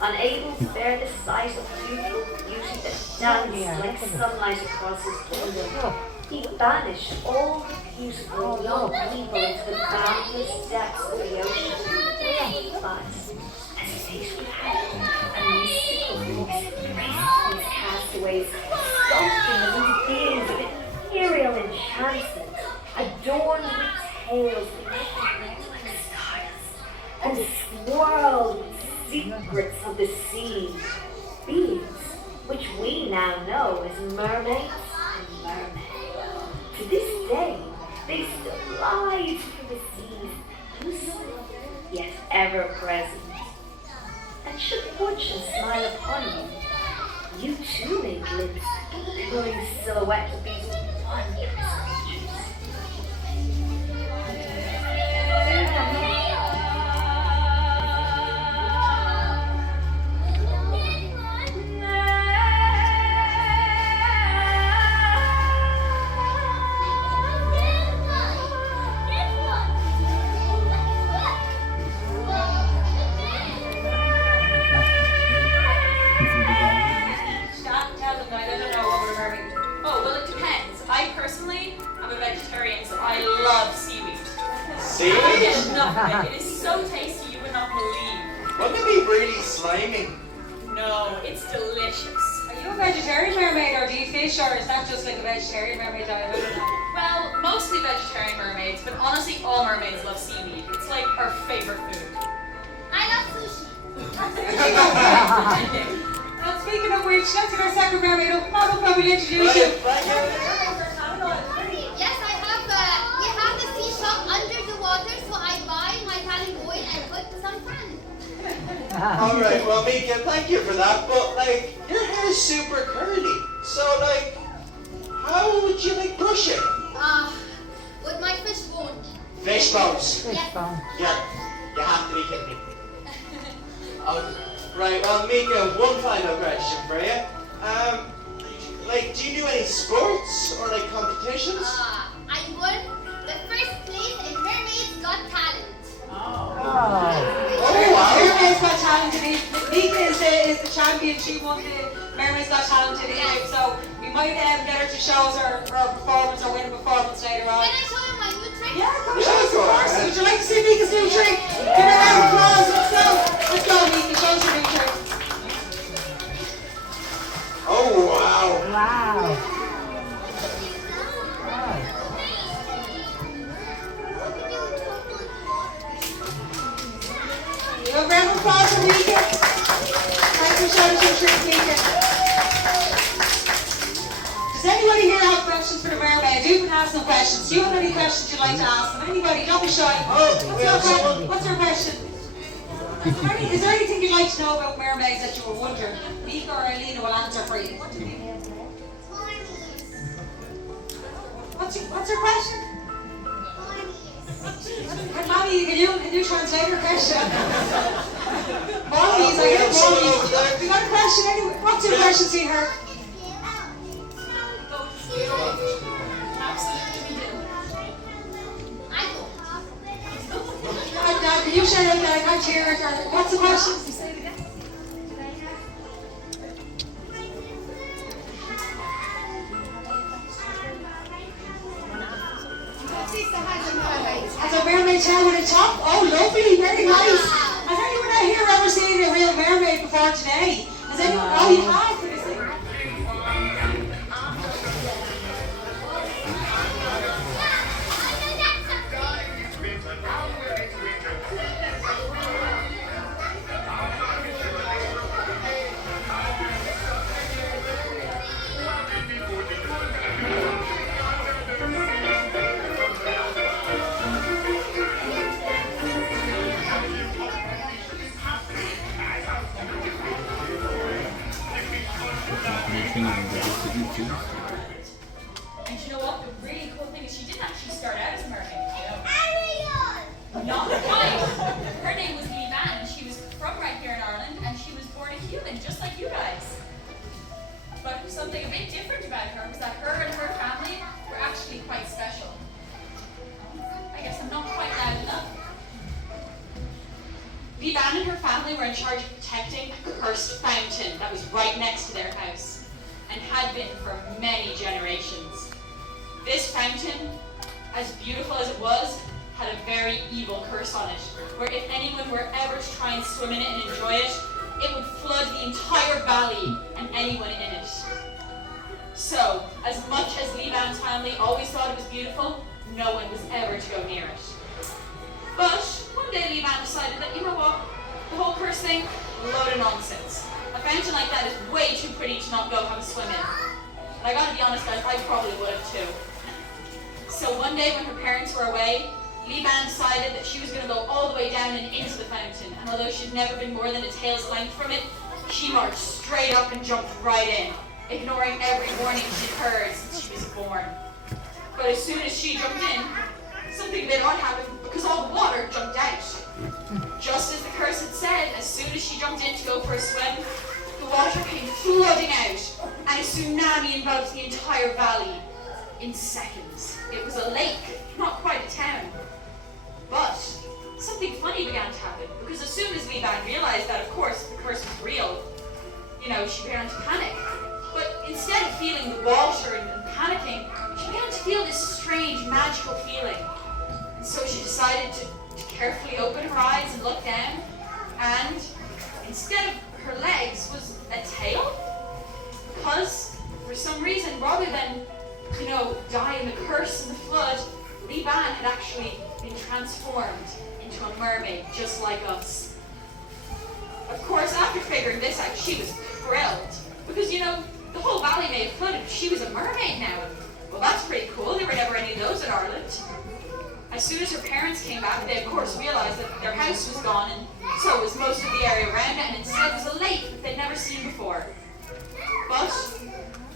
Unable to bear the sight of beautiful beauty that danced like sunlight across his kingdom, he banished all the beautiful young people into the boundless depths of the ocean. But as fate would have it, a mystical force embraced these castaways, sculpting them into beings of ethereal enchantment, adorned with tails that shimmered like stardust, and swirled with secrets of the sea, beings which we now know as mermaids and mermen. To this day, they still glide through the seas, elusive yet ever present. And should fortune smile upon you, you too may glimpse the glowing silhouette of these wondrous creatures. It is so tasty you would not believe. Wouldn't it be really slimy? No, it's delicious. Are you a vegetarian mermaid or do you fish, or is that just like a vegetarian mermaid diet? I don't know. Well, mostly vegetarian mermaids, but honestly all mermaids love seaweed. It's like our favorite food. I love sushi. And speaking of which, let's get our second mermaid up. Come on up, I will introduce you. Yes, I have. We have the sea shop under the water, so I buy my tanning oil and put some tan. Alright, well Mika, thank you for that, but like, your hair is super curly, so like, how would you like brush it? With my fish bone. Fish bones? Yes. You have to be kidding me. Oh, right, well Mika, one final question for you. Like, do you do any sports or like competitions? I won the first place in Mermaid's Got Talent. Oh wow! Mermaid's Got Talent in Egypt. Mika is the champion. She won the Mermaid's Got Talent in Egypt. So we might get her to show us her performance or win a performance later on. Can I show you my new trick? Yeah, come show us, of course. Would you like to see Mika's new trick? Give her a round of applause. Let's go, Mika. Show us your new trick. Oh wow! Wow. A round of applause for Mika. Thanks for showing us your trick, Mika. Does anybody here have questions for the mermaid? You can ask some questions. Do you have any questions you'd like to ask them? Anybody? Don't be shy. What's your question? Is there anything you'd like to know about mermaids that you were wondering? Mika or Leean will answer for you. What do you think? What's your question? Mommy, can you translate your question? Mommies, I get mommies. You got a question anyway? What's your question, sweetheart? Dad, can you shout out that I can't hear it? What's the question? Say it again. Has a mermaid's hair with a top? Oh, lovely, very nice. Has anyone out here ever seen a real mermaid before today? Has anyone? Oh, you have. And you know what? The really cool thing is she didn't actually start out as a mermaid, you know? Not quite. Her name was Leean, and she was from right here in Ireland, and she was born a human, just like you guys. But something a bit different about her was that her and her family were actually quite special. I guess I'm not quite loud enough. Leean, Leean and her family were in charge of protecting a cursed fountain that was right next to their house, and had been for many generations. This fountain, as beautiful as it was, had a very evil curse on it, where if anyone were ever to try and swim in it and enjoy it, it would flood the entire valley and anyone in it. So, as much as Leean's family always thought it was beautiful, no one was ever to go near it. But one day Leean decided that, you know what, the whole curse thing, a load of nonsense. A fountain like that is way too pretty to not go have a swim in. And I gotta be honest guys, I probably would have too. So one day when her parents were away, Leean decided that she was going to go all the way down and into the fountain, and although she'd never been more than a tail's length from it, she marched straight up and jumped right in, ignoring every warning she'd heard since she was born. But as soon as she jumped in, something a bit odd happened because all the water jumped out. Just as the curse had said, as soon as she jumped in to go for a swim, the water came flooding out, and a tsunami enveloped the entire valley in seconds. It was a lake, not quite a town. But something funny began to happen, because as soon as Leean realized that, of course, the curse was real, she began to panic. But instead of feeling the water and panicking, she began to feel this strange, magical feeling. And so she decided to carefully open her eyes and look down, and instead of her legs was a tail, because for some reason, rather than, die in the curse and the flood, Leean had actually been transformed into a mermaid just like us. Of course, after figuring this out, she was thrilled, because the whole valley may have flooded, but she was a mermaid now. Well, that's pretty cool. There were never any of those in Ireland. As soon as her parents came back, they of course realized that their house was gone, and so was most of the area around it, and instead was a lake that they'd never seen before. But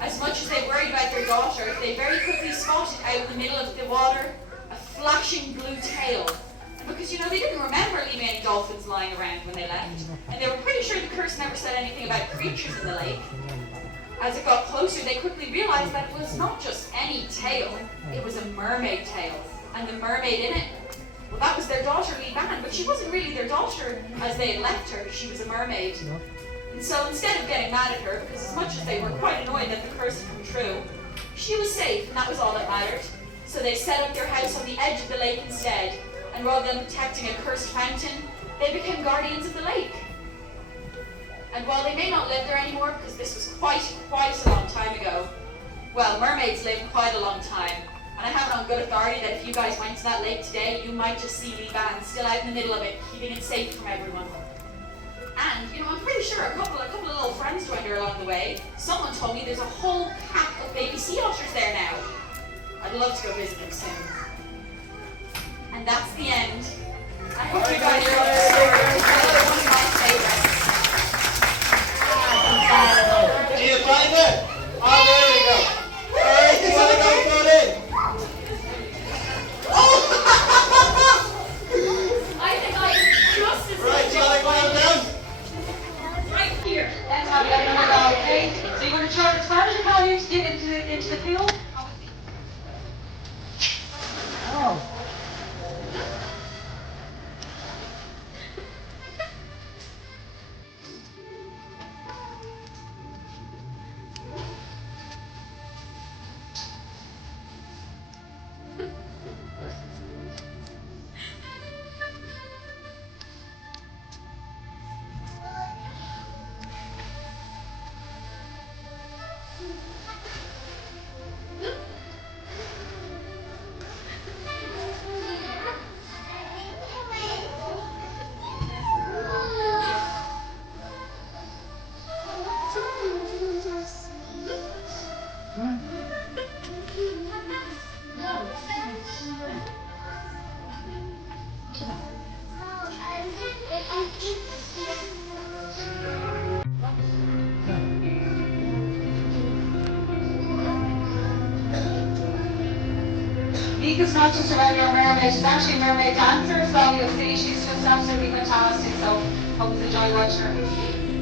as much as they worried about their daughter, they very quickly spotted out in the middle of the water a flashing blue tail. And because they didn't remember leaving any dolphins lying around when they left, and they were pretty sure the curse never said anything about creatures in the lake. As it got closer, they quickly realized that it was not just any tail, it was a mermaid tail. And the mermaid in it, well, that was their daughter Leean, but she wasn't really their daughter as they had left her. She was a mermaid. And so instead of getting mad at her, because as much as they were quite annoyed that the curse had come true, she was safe, and that was all that mattered. So they set up their house on the edge of the lake instead, and rather than protecting a cursed fountain, they became guardians of the lake. And while they may not live there anymore, because this was quite a long time ago, well, mermaids live quite a long time. And I have it on good authority that if you guys went to that lake today, you might just see Leean still out in the middle of it, keeping it safe from everyone. And, I'm pretty sure a couple of little friends joined her along the way. Someone told me there's a whole pack of baby sea otters there now. I'd love to go visit them soon. And that's the end. I hope you guys enjoyed the story. It's another one of my favorites. Do you find it? Oh, there we go. Alright, do you want to go float in? I think I just as Right, do you want to go on down? right here. Let's have another go, okay? So you're going to try as far as you can to get into the pool. Oh. Nika's not just a regular mermaid, she's actually a mermaid dancer, so you'll see she's just absolutely fantastic, so hope you enjoy watching her.